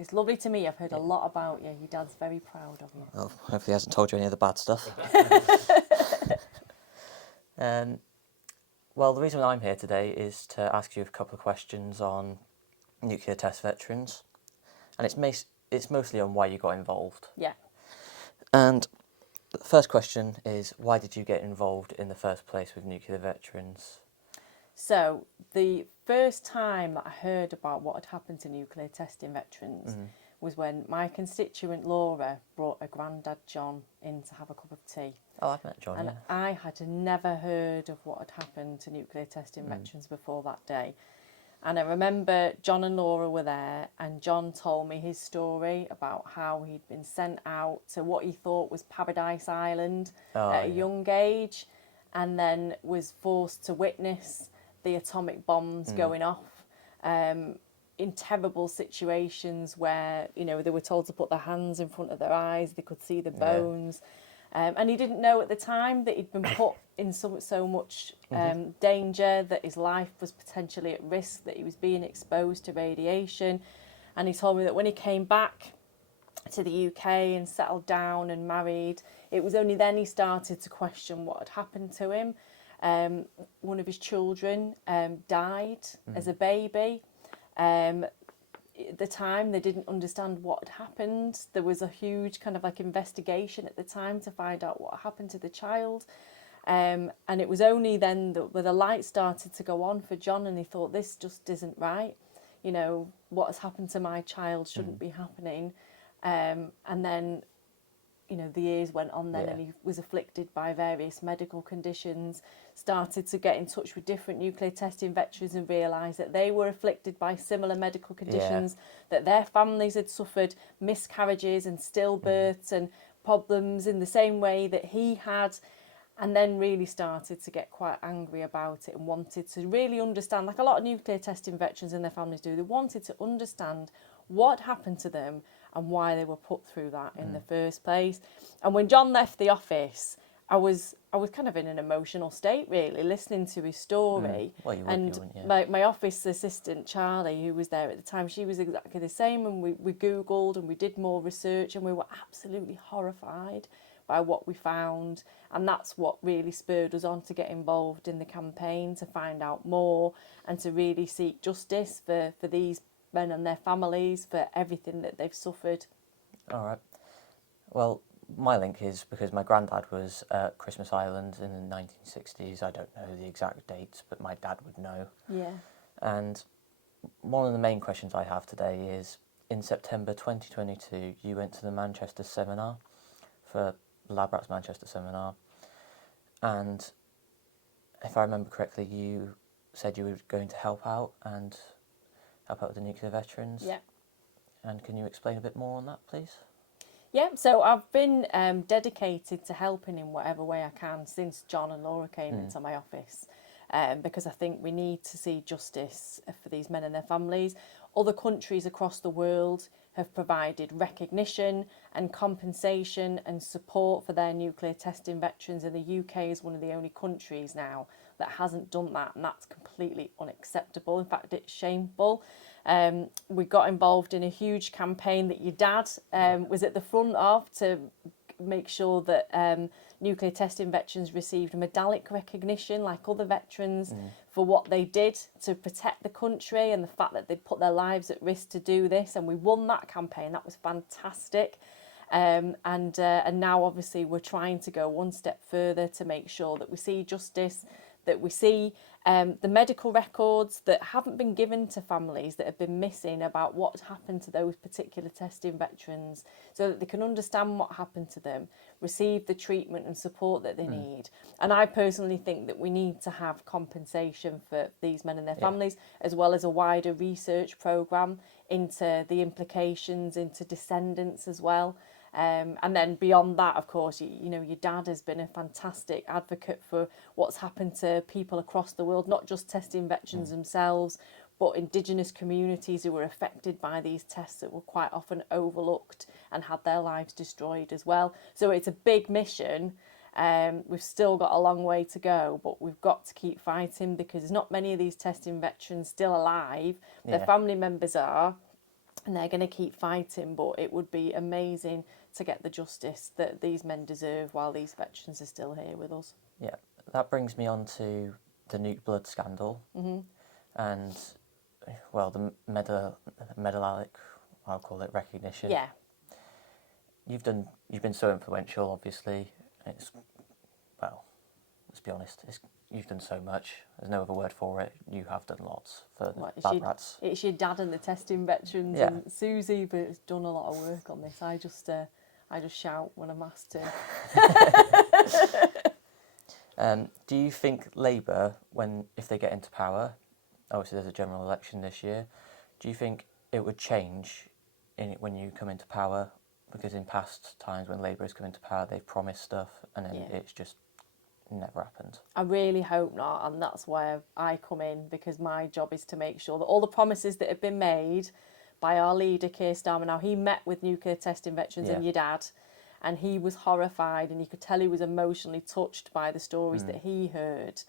It's lovely to meet you. I've heard a lot about you. Your dad's very proud of you. Well, hopefully he hasn't told you any of the bad stuff. Well, the reason I'm here today is to ask you a couple of questions on nuclear test veterans, and it's mostly on why you got involved. Yeah. And the first question is, why did you get involved in the first place with nuclear veterans? So the first time that I heard about what had happened to nuclear testing veterans was when my constituent Laura brought her granddad John in to have a cup of tea. Oh, I've met John, And yeah. I had never heard of what had happened to nuclear testing veterans before that day. And I remember John and Laura were there, and John told me his story about how he'd been sent out to what he thought was Paradise Island at a young age, and then was forced to witness the atomic bombs going off in terrible situations where, you know, they were told to put their hands in front of their eyes, they could see the bones. And he didn't know at the time that he'd been put in so much danger, that his life was potentially at risk, that he was being exposed to radiation. And he told me that when he came back to the UK and settled down and married, it was only then he started to question what had happened to him. One of his children died as a baby. At the time, they didn't understand what had happened. There was a huge kind of like investigation at the time to find out what happened to the child. And it was only then that where the light started to go on for John, and he thought, this just isn't right. You know, what has happened to my child shouldn't be happening. And then, you know, the years went on then, and he was afflicted by various medical conditions, started to get in touch with different nuclear testing veterans and realised that they were afflicted by similar medical conditions, that their families had suffered miscarriages and stillbirths and problems in the same way that he had, and then really started to get quite angry about it and wanted to really understand, like a lot of nuclear testing veterans and their families do, they wanted to understand what happened to them and why they were put through that in the first place. And when John left the office, I was kind of in an emotional state, really, listening to his story. Well, you would, and you wouldn't, my office assistant, Charlie, who was there at the time, she was exactly the same. And we Googled and we did more research, and we were absolutely horrified by what we found. And that's what really spurred us on to get involved in the campaign, to find out more and to really seek justice for these men and their families, for everything that they've suffered. All right. Well, my link is because my granddad was at Christmas Island in the 1960s. I don't know the exact dates, but my dad would know. Yeah. And one of the main questions I have today is, in September 2022, you went to the Manchester seminar, for Lab Rats Manchester seminar. And if I remember correctly, you said you were going to help out with the nuclear veterans. Yeah. And can you explain a bit more on that, please? Yeah, so I've been dedicated to helping in whatever way I can since John and Laura came into my office, because I think we need to see justice for these men and their families. Other countries across the world have provided recognition and compensation and support for their nuclear testing veterans, and the UK is one of the only countries now that hasn't done that, and that's completely unacceptable. In fact, it's shameful. We got involved in a huge campaign that your dad was at the front of, to make sure that nuclear testing veterans received medallic recognition like other veterans for what they did to protect the country and the fact that they'd put their lives at risk to do this. And we won that campaign. That was fantastic. And now obviously we're trying to go one step further to make sure that we see justice, that we see the medical records that haven't been given to families that have been missing about what happened to those particular testing veterans, so that they can understand what happened to them, receive the treatment and support that they need. And I personally think that we need to have compensation for these men and their families, as well as a wider research programme into the implications, into descendants as well. And then beyond that, of course, you know, your dad has been a fantastic advocate for what's happened to people across the world, not just testing veterans themselves, but Indigenous communities who were affected by these tests that were quite often overlooked and had their lives destroyed as well. So it's a big mission. We've still got a long way to go, but we've got to keep fighting, because there's not many of these testing veterans still alive. Their family members are. and they're going to keep fighting, but it would be amazing to get the justice that these men deserve while these veterans are still here with us. Yeah, that brings me on to the nuke blood scandal, and well, the medallic, I'll call it, recognition. Yeah. You've been so influential. Obviously, well, let's be honest, you've done so much. There's no other word for it. You have done lots for Lab Rats. It's your dad and the testing veterans, and Susie, but has done a lot of work on this. I just shout when I'm asked to. Do you think Labour, if they get into power, obviously there's a general election this year, do you think it would change when you come into power? Because in past times when Labour has come into power, they've promised stuff and then it's just never happened. I really hope not, and that's where I come in, because my job is to make sure that all the promises that have been made by our leader, Keir Starmer. Now, he met with nuclear testing veterans and your dad, and he was horrified, and you could tell he was emotionally touched by the stories that he heard.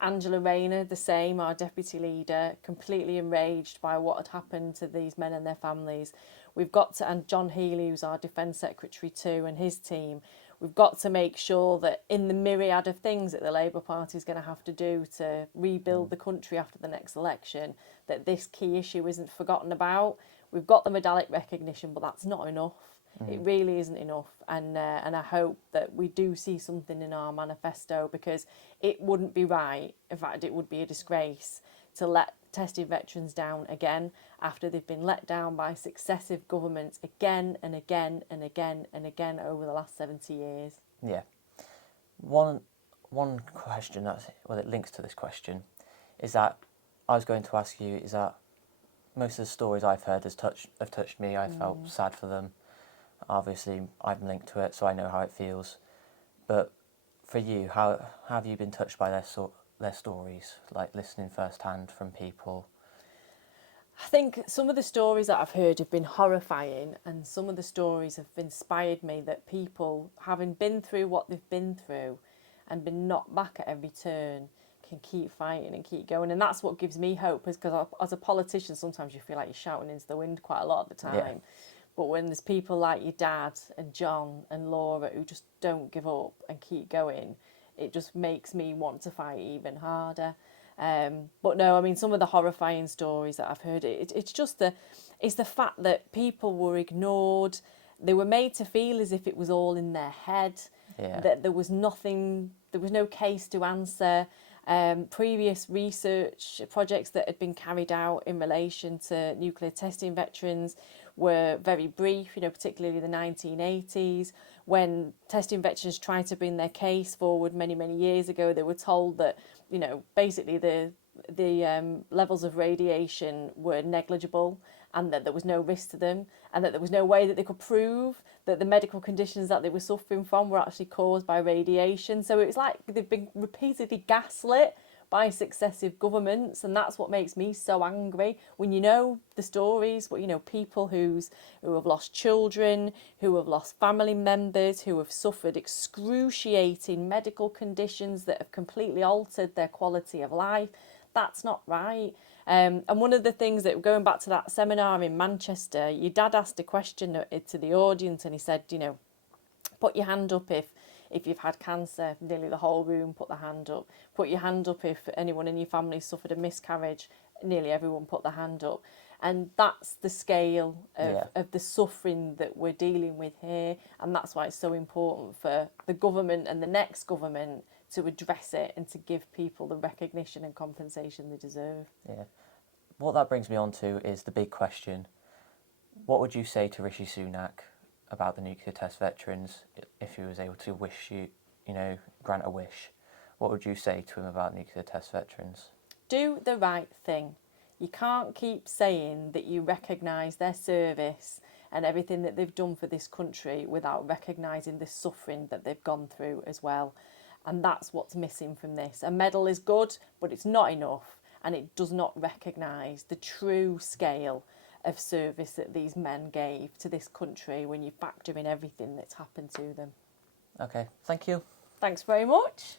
Angela Rayner, the same, our deputy leader, completely enraged by what had happened to these men and their families. We've got to, and John Healey, who's our Defence Secretary too, and his team, we've got to make sure that in the myriad of things that the Labour Party is going to have to do to rebuild the country after the next election, that this key issue isn't forgotten about. We've got the medallic recognition, but that's not enough. It really isn't enough, and I hope that we do see something in our manifesto, because it wouldn't be right, in fact it would be a disgrace, to let testing veterans down again after they've been let down by successive governments again and again and again and again over the last 70 years. Yeah. One question it links to this question is that I was going to ask you is that most of the stories I've heard have touched me. I felt sad for them. Obviously, I'm linked to it, so I know how it feels. But for you, how have you been touched by their stories, like listening firsthand from people? I think some of the stories that I've heard have been horrifying, and some of the stories have inspired me that people, having been through what they've been through and been knocked back at every turn, can keep fighting and keep going. And that's what gives me hope, is because as a politician, sometimes you feel like you're shouting into the wind quite a lot of the time. Yeah. But when there's people like your dad and John and Laura who just don't give up and keep going, it just makes me want to fight even harder. But no, I mean, some of the horrifying stories that I've heard, it's the fact that people were ignored. They were made to feel as if it was all in their head, that there was no case to answer. Previous research projects that had been carried out in relation to nuclear testing veterans were very brief, particularly the 1980s. When testing veterans tried to bring their case forward many, many years ago, they were told that, basically the levels of radiation were negligible and that there was no risk to them, and that there was no way that they could prove that the medical conditions that they were suffering from were actually caused by radiation. So it's like they've been repeatedly gaslit by successive governments, and that's what makes me so angry. When you know the stories, people who have lost children, who have lost family members, who have suffered excruciating medical conditions that have completely altered their quality of life, that's not right. And one of the things that, going back to that seminar in Manchester, your dad asked a question to the audience, and he said, put your hand up if you've had cancer. Nearly the whole room put their hand up. Put your hand up if anyone in your family suffered a miscarriage. Nearly everyone put their hand up. And that's the scale of the suffering that we're dealing with here. And that's why it's so important for the government and the next government to address it and to give people the recognition and compensation they deserve. Yeah. What that brings me on to is the big question. What would you say to Rishi Sunak about the nuclear test veterans if he was able to grant a wish? What would you say to him about nuclear test veterans? Do the right thing. You can't keep saying that you recognise their service and everything that they've done for this country without recognising the suffering that they've gone through as well. And that's what's missing from this. A medal is good, but it's not enough, and it does not recognise the true scale of service that these men gave to this country when you factor in everything that's happened to them. Okay, thank you. Thanks very much.